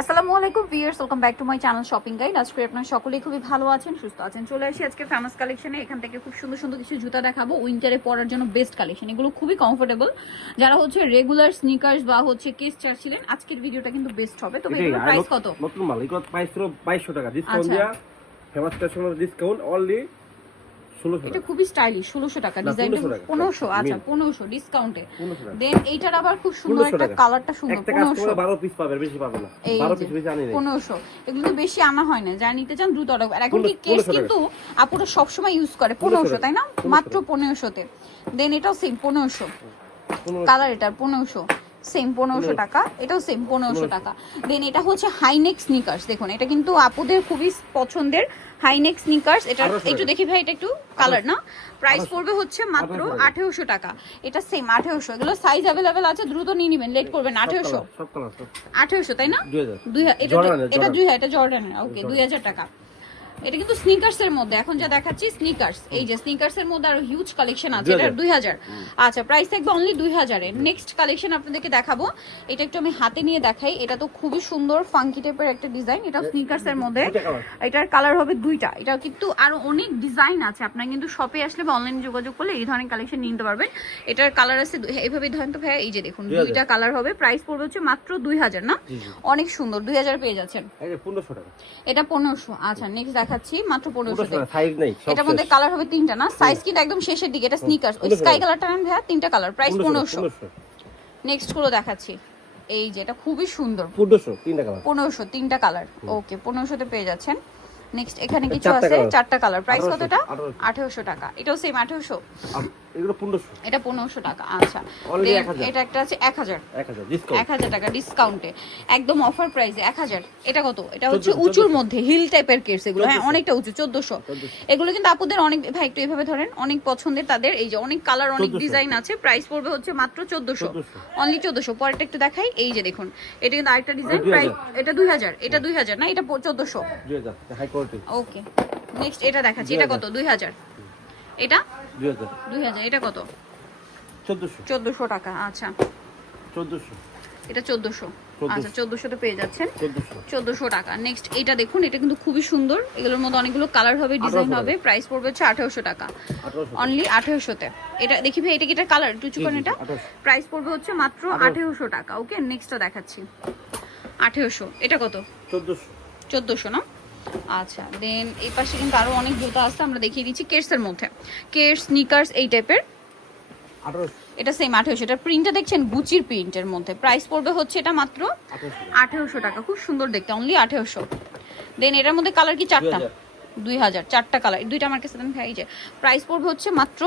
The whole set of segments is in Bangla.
আসসালামু আলাইকুম viewers, welcome back to my channel shopping guide. আজকে আপনারা সকলেই খুবই ভালো আছেন, সুস্থ আছেন। চলে আসি আজকে ফেমাস কালেকশনে। এখান থেকে খুব সুন্দর সুন্দর কিছু জুতা দেখাবো উইন্টারে পরার জন্য বেস্ট কালেকশন। এগুলো খুবই কমফোর্টেবল, যারা হচ্ছে রেগুলার স্নিকার্স বা হচ্ছে কেস চাচ্ছিলেন, আজকের ভিডিওটা কিন্তু বেস্ট হবে। তবে এগুলোর প্রাইস কত? নতুন মাল, এগুলো প্রাইস হলো 2200 টাকা ডিসকাউন্ট দেয়া। ফেমাস কাস্টমার ডিসকাউন্ট অনলি 1600 এটা খুবই স্টাইলিশ। 1600 টাকা ডিজাইনটা 1500। আচ্ছা 1500 ডিসকাউন্টে। দেন এইটার আবার খুব সুন্দর একটা কালারটা সুন্দর। 12 পিস পাবে, বেশি পাবে না। 12 পিস বেশি আনি না। 1500 এগুলো তো বেশি আনা হয় না, যা নিতে চান দ্রুত অর্ডার। আর এখন কি কেস কিন্তু আপুরা সব সময় ইউজ করে 1500, তাই না? মাত্র 1500 তে। দেন এটাও সেম 1500 কালার, এটার 1500 সেম 1500 টাকা। এটাও সেম 1500 টাকা। দেন এটা হচ্ছে হাইনেক স্নিকার্স। দেখুন এটা কিন্তু আপুদের খুবই পছন্দের হাইনেক স্নিকার্স। এটা একটু দেখি ভাই, এটা একটু কালার না। প্রাইস পড়বে হচ্ছে মাত্র 1800 টাকা। এটা সেম 1800। এগুলো সাইজ अवेलेबल আছে, দ্রুত নিয়ে নেবেন, লেট করবেন না। 1800 সব কালার 1800 তাই না? 2000 এটা জর্ডানের। ওকে 2000 টাকা। এটা কিন্তু স্নিকার্স এর মধ্যে এখন যা দেখাচ্ছি স্নিকার্স। এই যে স্নিকার্স এর মধ্যে আরো হিউজ কালেকশন আছে। এটা 2000। আচ্ছা প্রাইস থাকবে অনলি 2000 এর। নেক্সট কালেকশন আপনাদেরকে দেখাবো, এটা একটু আমি হাতে নিয়ে দেখাই। এটা তো খুবই সুন্দর ফাঙ্কি টাইপের একটা ডিজাইন। এটা স্নিকার্স এর মধ্যে, এটার কালার হবে দুইটা। এটা কিন্তু আরো অনেক ডিজাইন আছে, আপনারা কিন্তু শপে আসলে বা অনলাইনে যোগাযোগ করলে এই ধরনের কালেকশন নিতে পারবেন। এটার কালার আছে এইভাবে ধরেন তো ভাই, এই যে দেখুন দুইটা কালার হবে। প্রাইস পড়বে হচ্ছে মাত্র 2000 না? অনেক সুন্দর, 2000 পেয়ে যাচ্ছেন। এটা 1500 টাকা। এটা 1500। আচ্ছা নেক্সট দেখাচ্ছি মাত্র 1500 টাকা। সাইজ নাই, এটার মধ্যে কালার হবে তিনটা না? সাইজ কিন্তু একদম শেষের দিকে। এটা স্নিকার্স, ওই স্কাই কালারটা নেন ভাইয়া, তিনটা কালার, প্রাইস 1500। নেক্সট গুলো দেখাচ্ছি, এই যে এটা খুবই সুন্দর 1500 তিনটা কালার, 1500 তিনটা কালার। ওকে 1500 তে পেয়ে যাচ্ছেন। নেক্সট এখানে কিছু আছে চারটা কালার। প্রাইস কত এটা? 1800 টাকা। এটাও সেম 1800। এগুলো 1500। এটা 1500 টাকা। আচ্ছা এটা একটা আছে 1000 টাকা ডিসকাউন্টে, একদম অফার প্রাইসে 1000। এটা কত? এটা হচ্ছে উঁচুর মধ্যে হিল টাইপের কেস। এগুলো হ্যাঁ অনেকটা উঁচু, 1400। এগুলো কিন্তু আপুদের অনেক, ভাই একটু এভাবে ধরেন, অনেক পছন্দের তাদের। এই যে অনেক কালার, অনেক ডিজাইন আছে। প্রাইস পড়বে হচ্ছে মাত্র 1400, অনলি 1400। পরেরটা একটু দেখাই, এই যে দেখুন এটা কিন্তু আরেকটা ডিজাইন। প্রাইস এটা 2000। এটা 2000 না, এটা 1400। 2000 হাই কোয়ালিটি। ওকে নেক্সট এটা দেখাচ্ছি। এটা কত? 2000। এটা 2000। এটা কত? 1400 টাকা। আচ্ছা 1400। এটা 1400। আচ্ছা 1400 তে পেয়ে যাচ্ছেন 1400 টাকা। নেক্সট এটা দেখুন, এটা কিন্তু খুবই সুন্দর। এগুলোর মধ্যে অনেকগুলো কালার হবে, ডিজাইন হবে। প্রাইস পড়বে হচ্ছে 1800 টাকা, অনলি 1800 তে। এটা দেখি ভাই, এটা কি এটা কালার একটু চুকান। এটা প্রাইস পড়বে হচ্ছে মাত্র 1800 টাকা। ওকে নেক্সটটা দেখাচ্ছি 1800। এটা কত? 1400 না? আচ্ছা দেন এই পাশে কিন্তু আরো অনেক জুতা আছে, আমরা দেখিয়ে দিচ্ছি। কেটসের মধ্যে, কেটস স্নিকার্স এই টাইপের। এটা সেম 1800। এটা প্রিন্টটা দেখছেন গুচির প্রিন্টের মধ্যে। প্রাইস পড়বে হচ্ছে এটা মাত্র 1800 টাকা। খুব সুন্দর দেখতে, অনলি 1800। দেন এটার মধ্যে কালার কি চারটা? 2000 চারটা কালার। দুইটা আমার কাছে দেন ভাই। যে প্রাইস পড়বে হচ্ছে মাত্র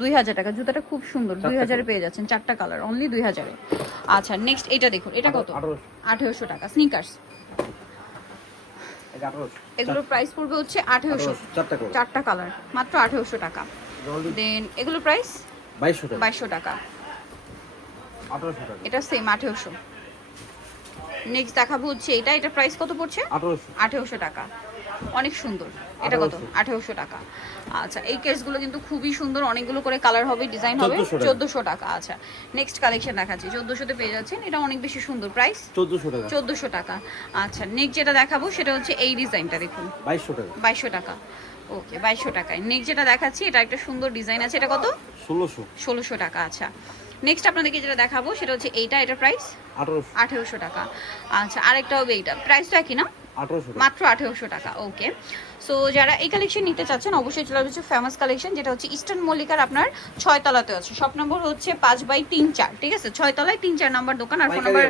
2000 টাকা। জুতাটা খুব সুন্দর, 2000 এ পেয়ে যাচ্ছেন চারটা কালার, অনলি 2000 এ। আচ্ছা নেক্সট এটা দেখুন, এটা কত? 1800 টাকা। স্নিকার্স এগুলোর প্রাইস পড়বে হচ্ছে 1800, চারটা কালার, মাত্র 1800 টাকা। দেন এগুলোর প্রাইস 2200 টাকা। এটা সেম 1800। নেক্সট দেখাবো হচ্ছে এটা। এটা প্রাইস কত পড়ছে? 1800 টাকা। অনেক সুন্দর। এটা কত? 1800 টাকা। আচ্ছা এই কেসগুলো কিন্তু খুবই সুন্দর, অনেকগুলো করে কালার হবে, ডিজাইন হবে। 1400 টাকা। আচ্ছা নেক্সট কালেকশন দেখাচ্ছি, 1400 তে পেয়ে যাচ্ছেন। এটা অনেক বেশি সুন্দর, প্রাইস 1400 টাকা। আচ্ছা নেক্সট যেটা দেখাবো সেটা হচ্ছে এই ডিজাইনটা দেখুন, 2200 টাকা। ওকে 2200 টাকায়। নেক্সট যেটা দেখাচ্ছি এটা একটা সুন্দর ডিজাইন আছে। এটা কত? 1600 টাকা। আচ্ছা নেক্সট আপনাদেরকে যেটা দেখাবো সেটা হচ্ছে এইটা। এটা প্রাইস 1800 টাকা। আচ্ছা আরেকটা হবে এইটা, প্রাইস তো একই না? মাত্র 1800 টাকা। ওকে সো যারা এই কালেকশন নিতে চাচ্ছেন অবশ্যই চলে আসবে ফেমাস কালেকশন, যেটা হচ্ছে ইস্টার্ন মল্লিকার আপনার 6 তলাতে আছে। শপ নম্বর হচ্ছে 5/3-4, ঠিক আছে? 6 তলায় 3-4 নাম্বার দোকান। আর ফোন নাম্বার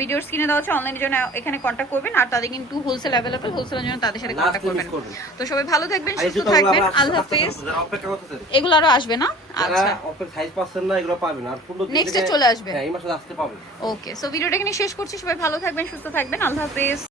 ভিডিওর স্ক্রিনে দেওয়া আছে। অনলাইনের জন্য এখানে কন্ট্যাক্ট করবেন। আর তাদের কিন্তু হোলসেল অ্যাভেলেবল, হোলসেলের জন্য তাদের সাথে কন্ট্যাক্ট করবেন। তো সবাই ভালো থাকবেন, সুস্থ থাকবেন, আল্লাহ হাফেজ। এগুলো আরো আসবে না? আচ্ছা সাইজ পাচ্ছেন না, এগুলো পাবেন। আর নেক্সটে চলে আসবে। হ্যাঁ এই মাসে আসতে পাবেন। ওকে সো ভিডিওটা এখানে শেষ করছি। সবাই ভালো থাকবেন, সুস্থ থাকবেন, আল্লাহ হাফেজ।